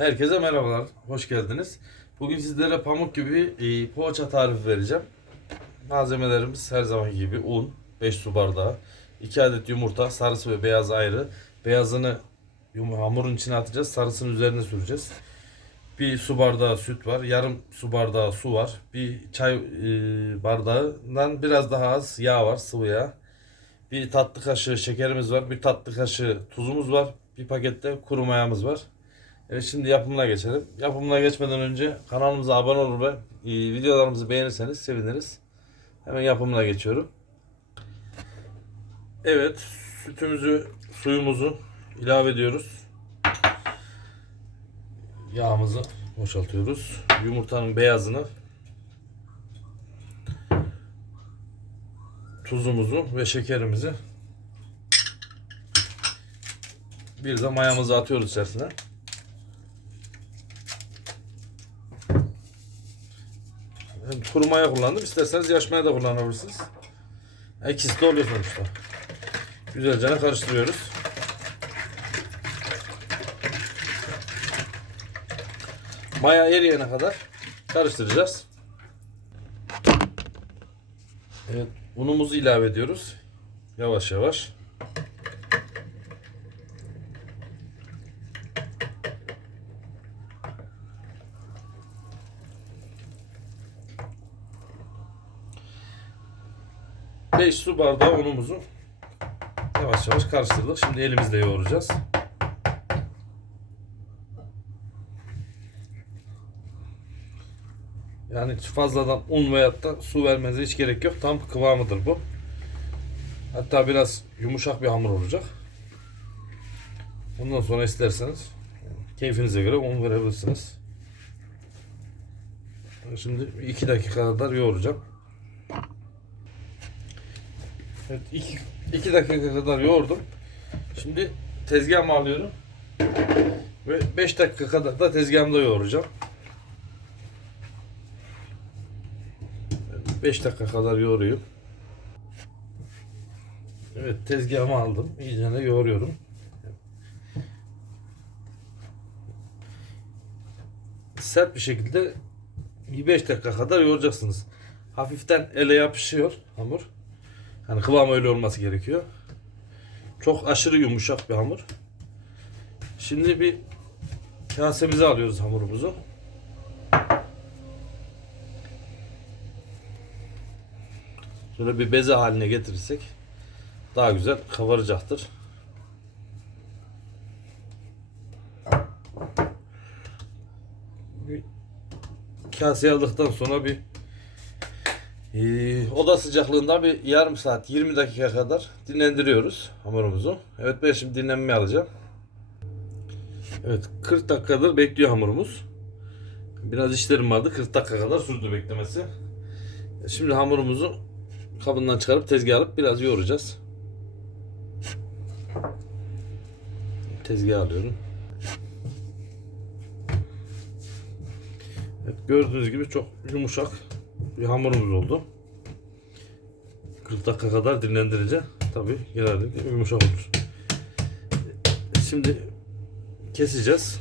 Herkese merhabalar, hoş geldiniz. Bugün sizlere pamuk gibi e, poğaça tarifi vereceğim. Malzemelerimiz her zamanki gibi un, 5 su bardağı, 2 adet yumurta, sarısı ve beyaz ayrı. Beyazını hamurun içine atacağız, sarısını üzerine süreceğiz. Bir su bardağı süt var, yarım su bardağı su var, bir çay e, bardağından biraz daha az yağ var, sıvı yağ. Bir tatlı kaşığı şekerimiz var, bir tatlı kaşığı tuzumuz var, bir pakette kuru mayamız var. Evet şimdi yapımına geçelim. Yapımına geçmeden önce kanalımıza abone olur ve e, videolarımızı beğenirseniz seviniriz. Hemen yapımına geçiyorum. Evet sütümüzü, suyumuzu ilave ediyoruz. Yağımızı boşaltıyoruz. Yumurtanın beyazını tuzumuzu ve şekerimizi bir de mayamızı atıyoruz içerisine. Hem kuru maya kullandım. İsterseniz yaş maya da kullanabilirsiniz. İkisi de oluyor sonuçta. Güzelce karıştırıyoruz. Maya eriyene kadar karıştıracağız. Evet, unumuzu ilave ediyoruz. Yavaş yavaş. Beş su bardağı unumuzu yavaş yavaş karıştırdık. Şimdi elimizle yoğuracağız. Yani fazladan un veyahut da su vermenize hiç gerek yok. Tam kıvamıdır bu. Hatta biraz yumuşak bir hamur olacak. Ondan sonra isterseniz keyfinize göre un verebilirsiniz. Şimdi 2 dakika kadar yoğuracağım. Evet 2 dakika kadar yoğurdum. Şimdi tezgahıma alıyorum. Ve 5 dakika kadar da tezgahımda yoğuracağım. 5 dakika kadar yoğuruyorum. Evet tezgahıma aldım. İyice yoğuruyorum. Sert bir şekilde 5 dakika kadar yoğuracaksınız. Hafiften ele yapışıyor hamur. Hani kıvam öyle olması gerekiyor. Çok aşırı yumuşak bir hamur. Şimdi bir kasemize alıyoruz hamurumuzu. Şöyle bir beze haline getirirsek daha güzel kavaracaktır. Kaseye aldıktan sonra bir ee, oda sıcaklığında bir yarım saat 20 dakika kadar dinlendiriyoruz hamurumuzu. Evet ben şimdi dinlenmeye alacağım. Evet 40 dakikadır bekliyor hamurumuz. Biraz işlerim vardı 40 dakika kadar sürdü beklemesi. Şimdi hamurumuzu kabından çıkarıp tezgaha alıp biraz yoğuracağız. Tezgaha alıyorum. Evet, gördüğünüz gibi çok yumuşak bir hamurumuz oldu. 40 dakika kadar dinlendirince tabi genellikle yumuşak olur. Şimdi keseceğiz.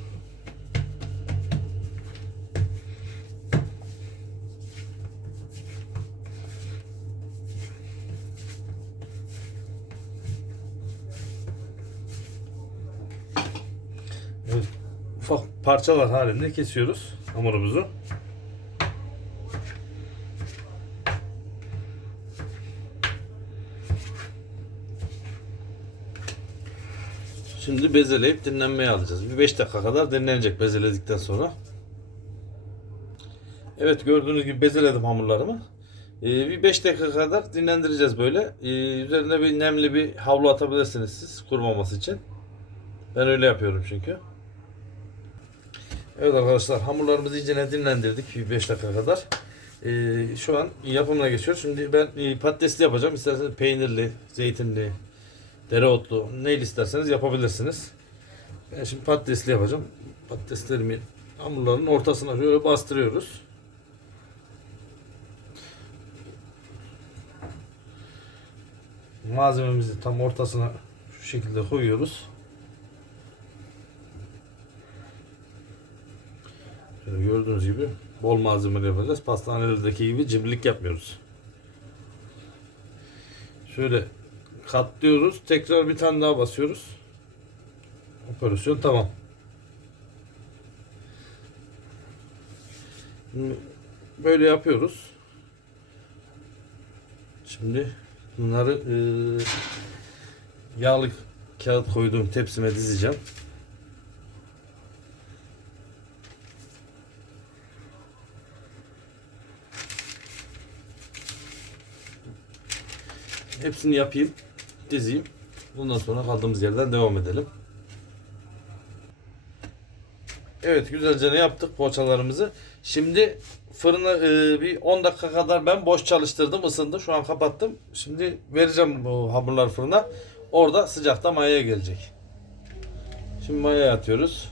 Evet, parçalar halinde kesiyoruz hamurumuzu. Şimdi bezeleyip dinlenmeye alacağız. Bir 5 dakika kadar dinlenecek bezeledikten sonra. Evet gördüğünüz gibi bezeledim hamurlarımı. Ee, bir 5 dakika kadar dinlendireceğiz böyle. Ee, üzerine bir nemli bir havlu atabilirsiniz siz kurumaması için. Ben öyle yapıyorum çünkü. Evet arkadaşlar hamurlarımızı iyice dinlendirdik bir 5 dakika kadar. Ee, şu an yapımına geçiyoruz. Şimdi ben e, patatesli yapacağım. İsterseniz peynirli, zeytinli, dereotlu neyle isterseniz yapabilirsiniz. Ben şimdi patatesli yapacağım. Patateslerimi hamurların ortasına şöyle bastırıyoruz. Malzememizi tam ortasına şu şekilde koyuyoruz. Şöyle gördüğünüz gibi bol malzemeli yapacağız. Pastanelerdeki gibi cimrilik yapmıyoruz. Şöyle katlıyoruz. Tekrar bir tane daha basıyoruz. Operasyon tamam. Böyle yapıyoruz. Şimdi bunları eee, yağlı kağıt koyduğum tepsime dizeceğim. Hepsini yapayım, dizeyim. Bundan sonra kaldığımız yerden devam edelim. Evet güzelce ne yaptık poğaçalarımızı. Şimdi fırına e, bir 10 dakika kadar ben boş çalıştırdım ısındı. Şu an kapattım. Şimdi vereceğim bu hamurlar fırına. Orada sıcakta mayaya gelecek. Şimdi mayaya atıyoruz.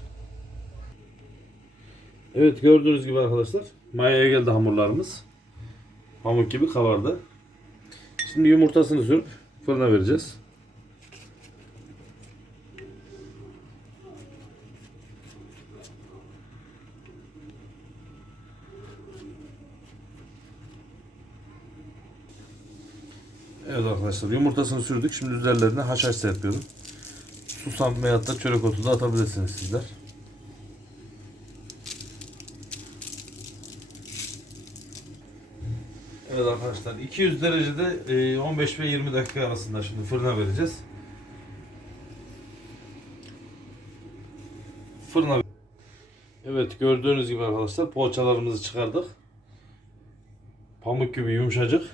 Evet gördüğünüz gibi arkadaşlar mayaya geldi hamurlarımız. Pamuk gibi kabardı. Şimdi yumurtasını sürüp fırına vereceğiz. Evet arkadaşlar yumurtasını sürdük. Şimdi üzerlerine haşhaş serpiyorum. Susam veyahut da çörek otu da atabilirsiniz sizler. Evet arkadaşlar 200 derecede e, 15 ve 20 dakika arasında şimdi fırına vereceğiz. Fırına Evet gördüğünüz gibi arkadaşlar poğaçalarımızı çıkardık. Pamuk gibi yumuşacık.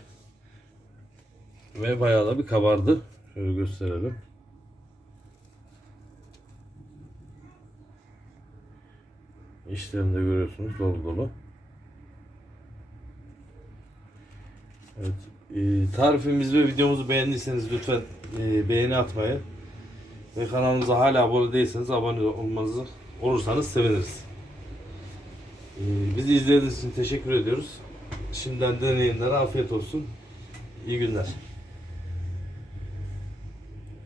Ve bayağı da bir kabardı. Şöyle gösterelim. İşlerini görüyorsunuz dolu dolu. Evet. e, tarifimizi ve videomuzu beğendiyseniz lütfen e, beğeni atmayı ve kanalımıza hala abone değilseniz abone olmanızı olursanız seviniriz. E, bizi izlediğiniz için teşekkür ediyoruz. Şimdiden deneyenlere afiyet olsun. İyi günler.